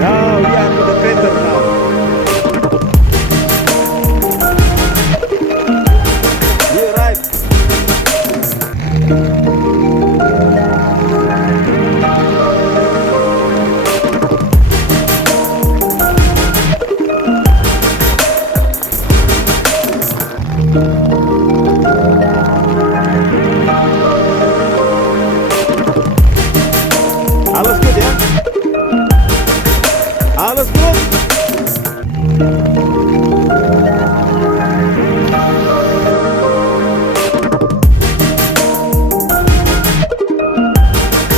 Now we are to the crater now. We arrived. Alles gut, ja? Alles gut?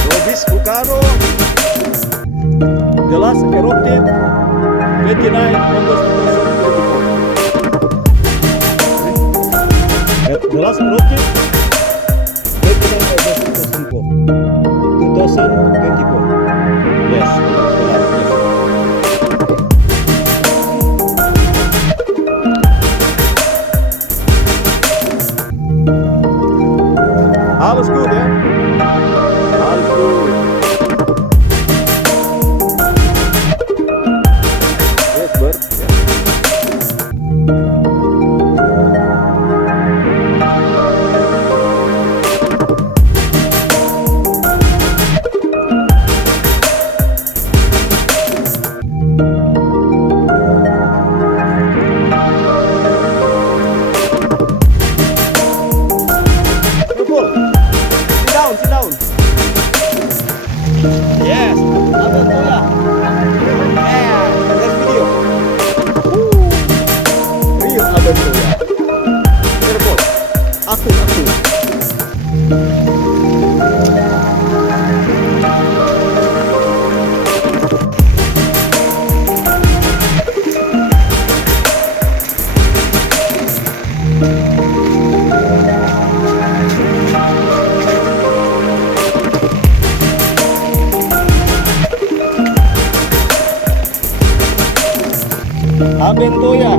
So, this Bucaro, the last erupted 29 August 2024. The last erupted 29 August 2024. Yes, the last, yes. Alles gut, ja? Alles gut. Yes, Bert. Ja. Beautiful. Sit down, sit down. Yes, Aventura. Yeah, next video. Woo. Real Aventura. Beautiful. Aku. Aventura.